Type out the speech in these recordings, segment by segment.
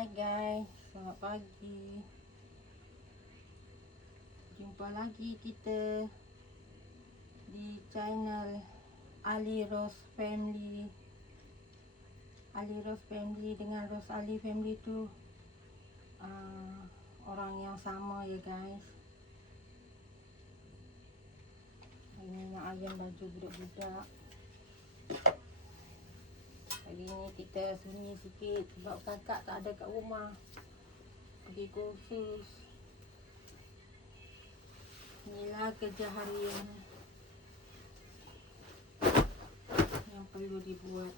Hai guys, selamat pagi. Jumpa lagi kita di channel Ali Rose Family. Ali Rose Family dengan Rose Ali Family tu orang yang sama ya guys. Ini nak ayam baju budak-budak. Hari ni kita sunyi sikit sebab kakak tak ada kat rumah, pergi kursus. Inilah kerja harian yang perlu dibuat.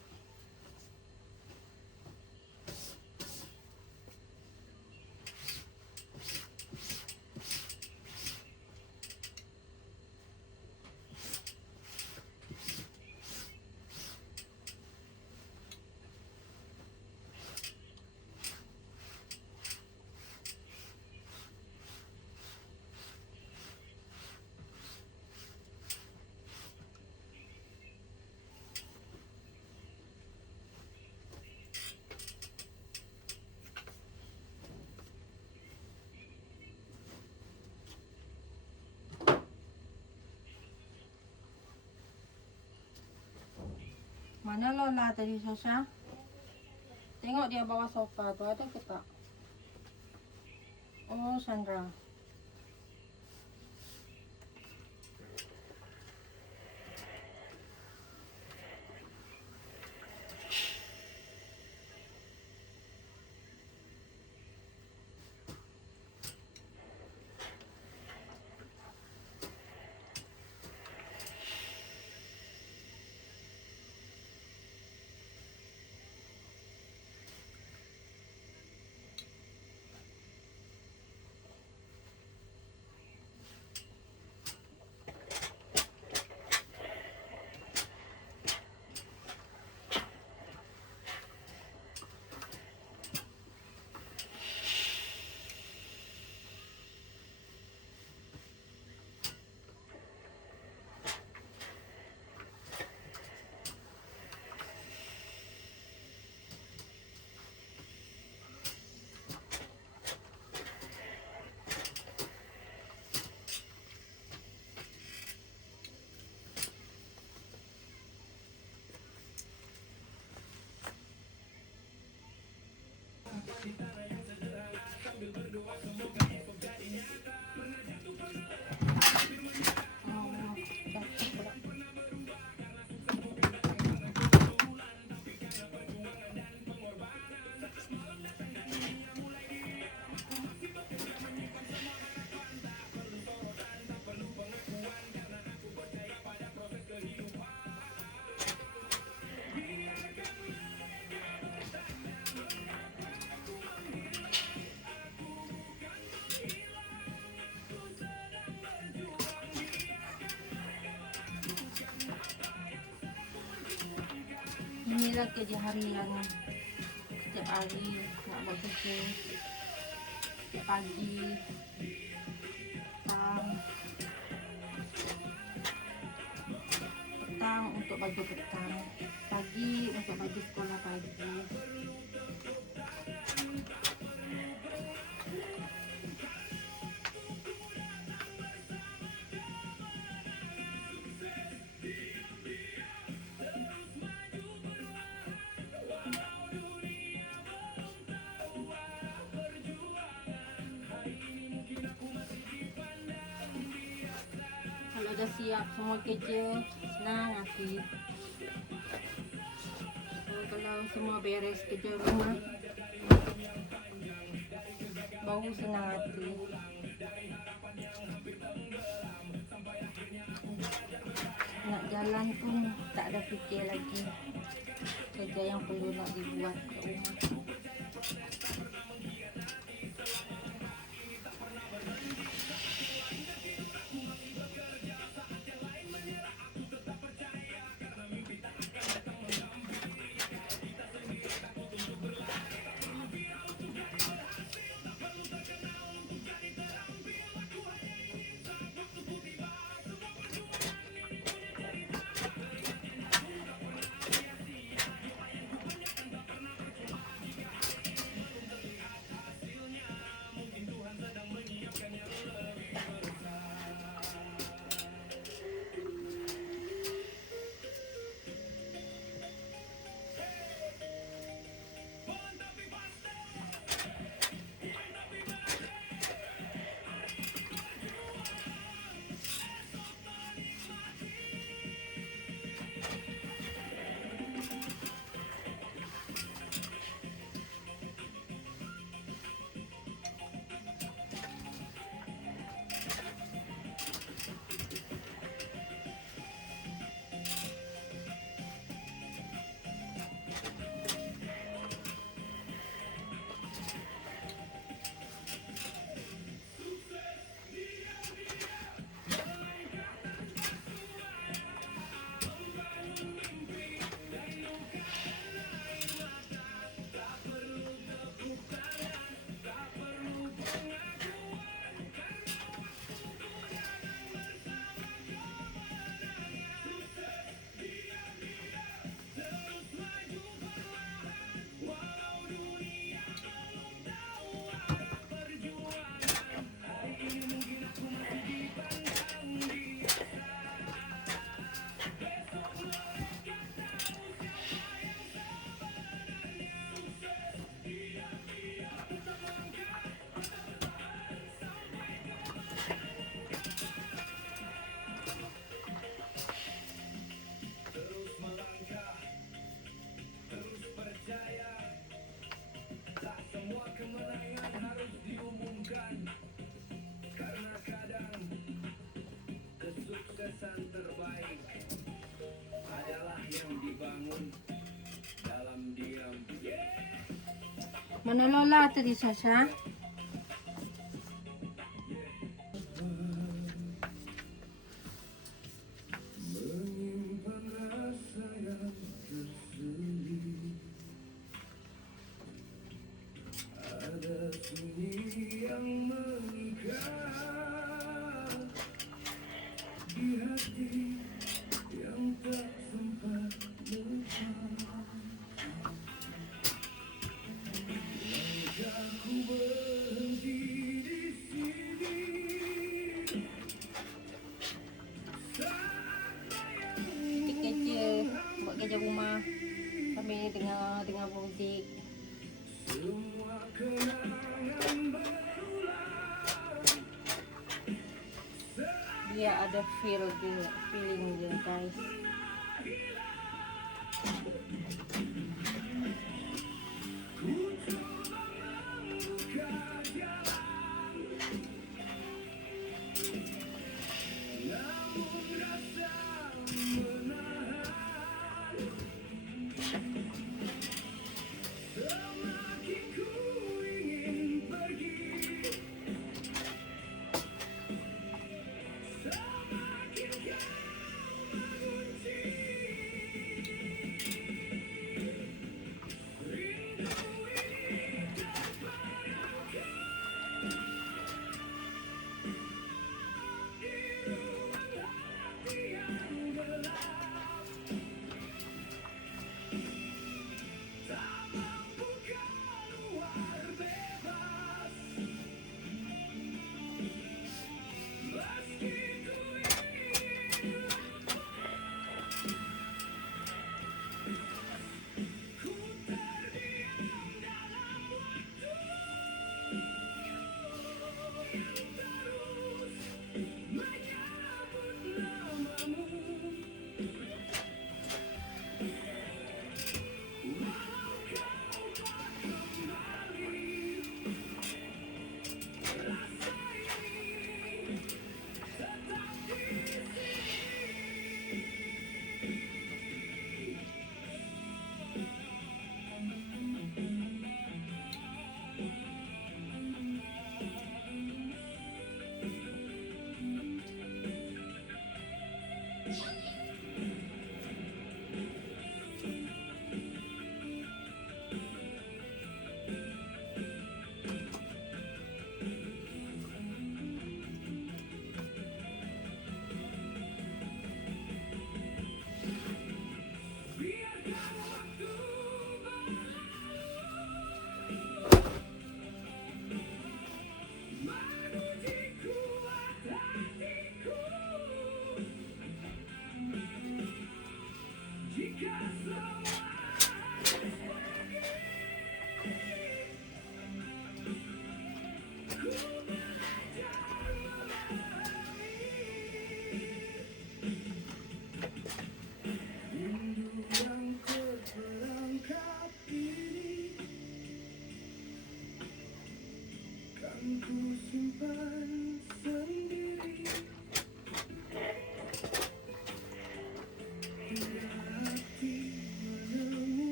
Mana Lola tadi, Sasha? Tengok dia bawah sofa tu, ada ke tak? Oh, Sandra. Inilah kerja harian setiap hari, nak buat kerja setiap pagi, petang untuk baju petang, pagi untuk baju sekolah pagi. Dah siap semua kerja, senang hati. Kalau semua beres kerja rumah, baru senang hati. Nak jalan pun tak ada fikir lagi kerja yang perlu nak dibuat kat rumah. Mana Lola tadi Sasha? Kerja buat kerja rumah sambil dengar muzik. Dia ada feeling dia guys.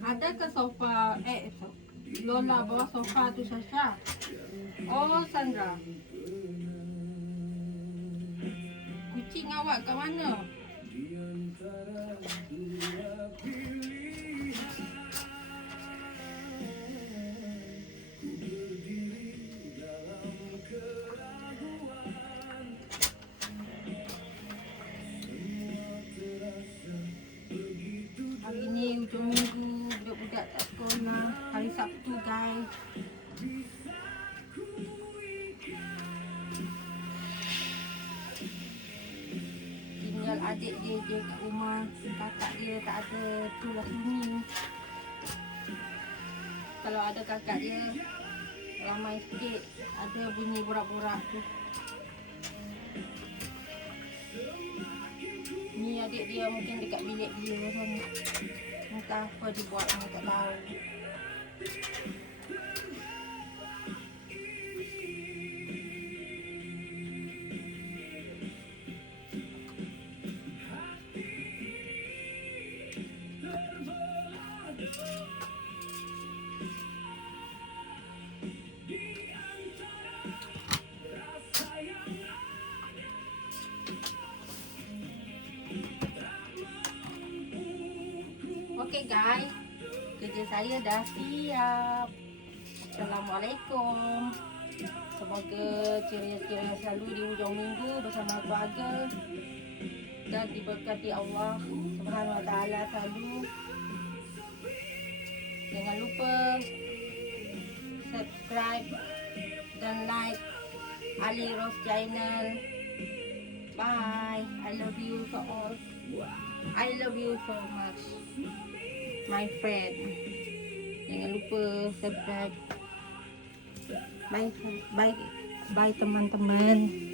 Ada ke sofa, Lola bawa sofa tu Sasha. Oh Sandra. kucing awak kat mana? Hari ni hujung minggu, budak-budak tak sekolah. Hari Sabtu guys. Tinggal adik dia je kat rumah. Kakak dia tak ada, itulah sunyi. Kalau ada kakak dia ramai sikit, ada bunyi borak-borak tu. Ni adik dia mungkin dekat bilik dia sana. Entah apa dia buat, ni tak tahu. Okey guys, kerja saya dah siap. Assalamualaikum. Semoga ceria-ceria selalu di hujung minggu bersama keluarga dan diberkati Allah Subhanahu Wa Taala selalu. Jangan lupa subscribe dan like Ali Rose Channel. Bye. I love you so all. I love you so much, my friend. Jangan lupa subscribe. Bye, bye, bye teman-teman.